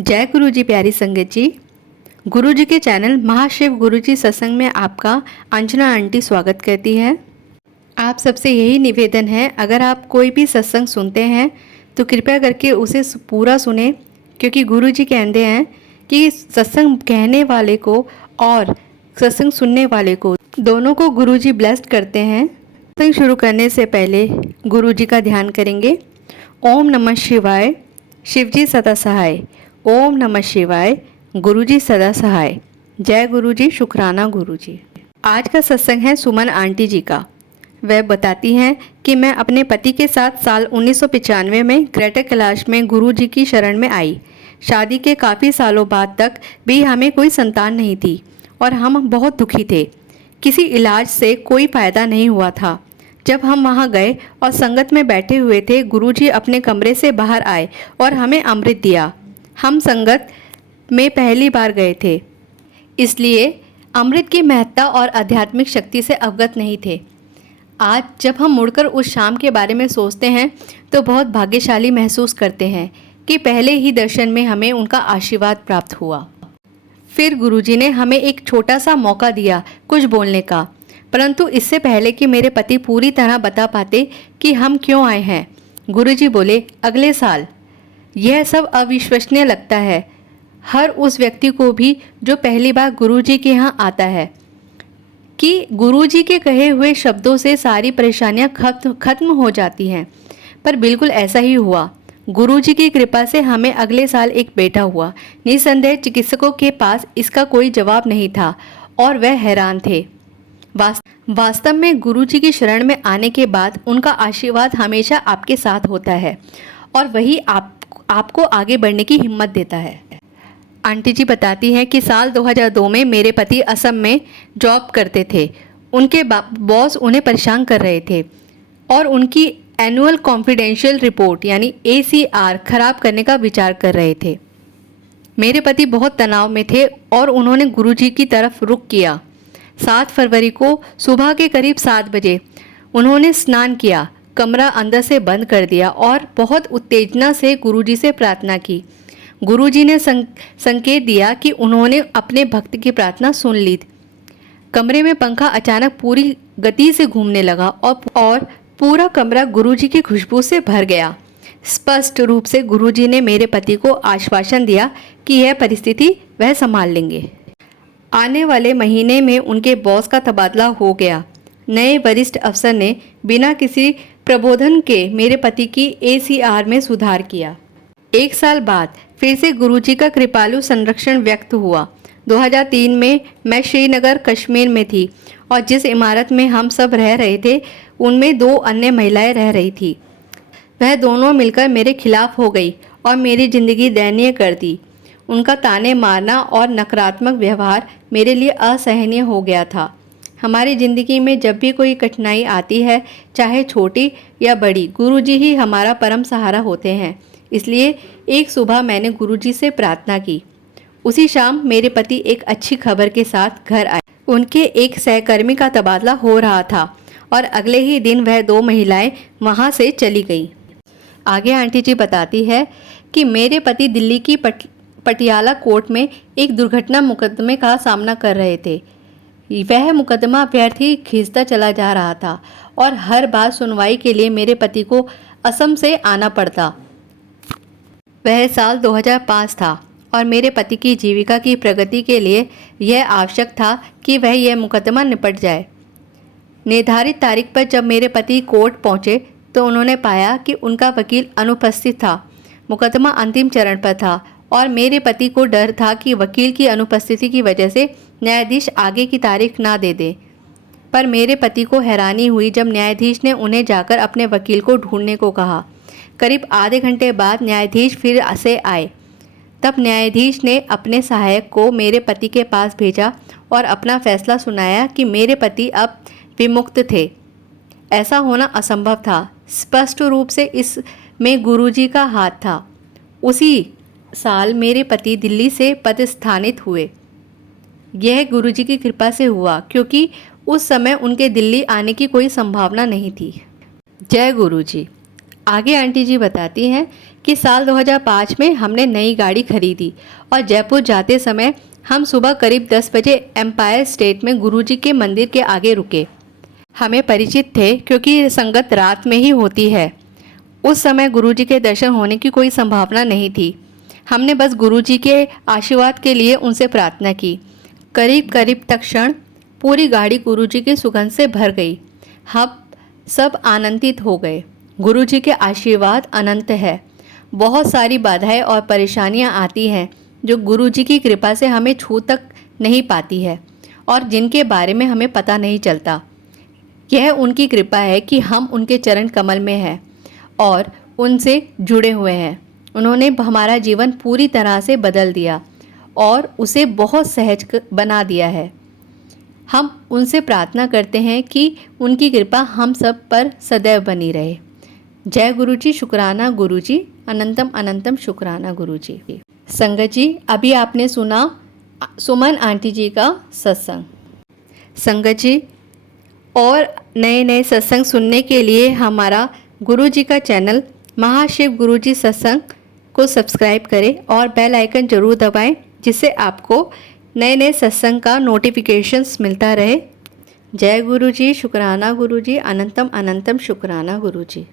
जय गुरु जी। प्यारी संगत जी, गुरु जी के चैनल महाशिव गुरु जी सत्संग में आपका अंजना आंटी स्वागत करती है। आप सबसे यही निवेदन है, अगर आप कोई भी सत्संग सुनते हैं तो कृपया करके उसे पूरा सुने, क्योंकि गुरु जी कहते हैं कि सत्संग कहने वाले को और सत्संग सुनने वाले को दोनों को गुरु जी ब्लेस्ड करते हैं। सत्संग शुरू करने से पहले गुरु जी का ध्यान करेंगे। ओम नमः शिवाय, शिवजी सदा सहाय। ओम नमः शिवाय, गुरुजी सदा सहाय। जय गुरुजी, शुक्राना गुरुजी। आज का सत्संग है सुमन आंटी जी का। वह बताती हैं कि मैं अपने पति के साथ साल 1995 में ग्रेटर कैलाश में गुरुजी की शरण में आई। शादी के काफ़ी सालों बाद तक भी हमें कोई संतान नहीं थी और हम बहुत दुखी थे। किसी इलाज से कोई फ़ायदा नहीं हुआ था। जब हम वहाँ गए और संगत में बैठे हुए थे, गुरुजी अपने कमरे से बाहर आए और हमें अमृत दिया। हम संगत में पहली बार गए थे, इसलिए अमृत की महत्ता और आध्यात्मिक शक्ति से अवगत नहीं थे। आज जब हम मुड़कर उस शाम के बारे में सोचते हैं तो बहुत भाग्यशाली महसूस करते हैं कि पहले ही दर्शन में हमें उनका आशीर्वाद प्राप्त हुआ। फिर गुरुजी ने हमें एक छोटा सा मौका दिया कुछ बोलने का, परंतु इससे पहले कि मेरे पति पूरी तरह बता पाते कि हम क्यों आए हैं, गुरुजी बोले, अगले साल। यह सब अविश्वसनीय लगता है हर उस व्यक्ति को भी जो पहली बार गुरुजी के यहाँ आता है, कि गुरुजी के कहे हुए शब्दों से सारी परेशानियाँ खत्म हो जाती हैं। पर बिल्कुल ऐसा ही हुआ। गुरुजी की कृपा से हमें अगले साल एक बेटा हुआ। निसंदेह चिकित्सकों के पास इसका कोई जवाब नहीं था और वह हैरान थे। वास्तव में गुरुजी की शरण में आने के बाद उनका आशीर्वाद हमेशा आपके साथ होता है और वही आपको आगे बढ़ने की हिम्मत देता है। आंटी जी बताती हैं कि साल 2002 में मेरे पति असम में जॉब करते थे। उनके बॉस उन्हें परेशान कर रहे थे और उनकी एनुअल कॉन्फिडेंशियल रिपोर्ट यानी ACR खराब करने का विचार कर रहे थे। मेरे पति बहुत तनाव में थे और उन्होंने गुरुजी की तरफ रुख किया। 7 फरवरी को सुबह के करीब 7 बजे उन्होंने स्नान किया, कमरा अंदर से बंद कर दिया और बहुत उत्तेजना से गुरुजी से प्रार्थना की। गुरुजी ने संकेत दिया कि उन्होंने अपने भक्त की प्रार्थना सुन ली। कमरे में पंखा अचानक पूरी गति से घूमने लगा और पूरा कमरा गुरुजी की खुशबू से भर गया। स्पष्ट रूप से गुरुजी ने मेरे पति को आश्वासन दिया कि यह परिस्थिति वह संभाल लेंगे। आने वाले महीने में उनके बॉस का तबादला हो गया। नए वरिष्ठ अफसर ने बिना किसी प्रबोधन के मेरे पति की ACR में सुधार किया। 1 साल बाद फिर से गुरुजी का कृपालु संरक्षण व्यक्त हुआ। 2003 में मैं श्रीनगर कश्मीर में थी और जिस इमारत में हम सब रह रहे थे उनमें 2 अन्य महिलाएं रह रही थी। वह दोनों मिलकर मेरे खिलाफ हो गई और मेरी ज़िंदगी दयनीय कर दी। उनका ताने मारना और नकारात्मक व्यवहार मेरे लिए असहनीय हो गया था। हमारी ज़िंदगी में जब भी कोई कठिनाई आती है, चाहे छोटी या बड़ी, गुरुजी ही हमारा परम सहारा होते हैं। इसलिए एक सुबह मैंने गुरुजी से प्रार्थना की। उसी शाम मेरे पति एक अच्छी खबर के साथ घर आए। उनके एक सहकर्मी का तबादला हो रहा था और अगले ही दिन वह 2 महिलाएं वहां से चली गई। आगे आंटी जी बताती है कि मेरे पति दिल्ली की पटियाला कोर्ट में एक दुर्घटना मुकदमे का सामना कर रहे थे। वह मुकदमा व्यर्थ ही खींचता चला जा रहा था और हर बार सुनवाई के लिए मेरे पति को असम से आना पड़ता। वह साल 2005 था और मेरे पति की जीविका की प्रगति के लिए यह आवश्यक था कि वह यह मुकदमा निपट जाए। निर्धारित तारीख पर जब मेरे पति कोर्ट पहुंचे तो उन्होंने पाया कि उनका वकील अनुपस्थित था। मुकदमा अंतिम चरण पर था और मेरे पति को डर था कि वकील की अनुपस्थिति की वजह से न्यायाधीश आगे की तारीख ना दे दे। पर मेरे पति को हैरानी हुई जब न्यायाधीश ने उन्हें जाकर अपने वकील को ढूंढने को कहा। करीब आधे घंटे बाद न्यायाधीश फिर से आए। तब न्यायाधीश ने अपने सहायक को मेरे पति के पास भेजा और अपना फैसला सुनाया कि मेरे पति अब विमुक्त थे। ऐसा होना असंभव था। स्पष्ट रूप से इसमें गुरुजी का हाथ था। उसी साल मेरे पति दिल्ली से पदस्थानित हुए। यह गुरुजी की कृपा से हुआ, क्योंकि उस समय उनके दिल्ली आने की कोई संभावना नहीं थी। जय गुरुजी। आगे आंटी जी बताती हैं कि साल 2005 में हमने नई गाड़ी खरीदी और जयपुर जाते समय हम सुबह करीब 10 बजे एम्पायर स्टेट में गुरुजी के मंदिर के आगे रुके। हमें परिचित थे क्योंकि संगत रात में ही होती है। उस समय गुरुजी के दर्शन होने की कोई संभावना नहीं थी। हमने बस गुरुजी के आशीर्वाद के लिए उनसे प्रार्थना की। करीब करीब तत्क्षण पूरी गाड़ी गुरुजी की सुगंध से भर गई। हम सब आनंदित हो गए। गुरुजी के आशीर्वाद अनंत है। बहुत सारी बाधाएं और परेशानियां आती हैं जो गुरुजी की कृपा से हमें छू तक नहीं पाती है और जिनके बारे में हमें पता नहीं चलता। यह उनकी कृपा है कि हम उनके चरण कमल में हैं और उनसे जुड़े हुए हैं। उन्होंने हमारा जीवन पूरी तरह से बदल दिया और उसे बहुत सहज बना दिया है। हम उनसे प्रार्थना करते हैं कि उनकी कृपा हम सब पर सदैव बनी रहे। जय गुरुजी, शुक्राना गुरुजी, अनंतम अनंतम शुक्राना गुरुजी। संगत जी, अभी आपने सुना सुमन आंटी जी का सत्संग। संगत जी, और नए नए सत्संग सुनने के लिए हमारा गुरुजी का चैनल महाशिव गुरुजी सत्संग को सब्सक्राइब करें और बेल आइकन जरूर दबाएं, जिससे आपको नए नए सत्संग का नोटिफिकेशंस मिलता रहे। जय गुरुजी, शुक्राना गुरुजी, अनंतम अनंतम शुक्राना गुरुजी।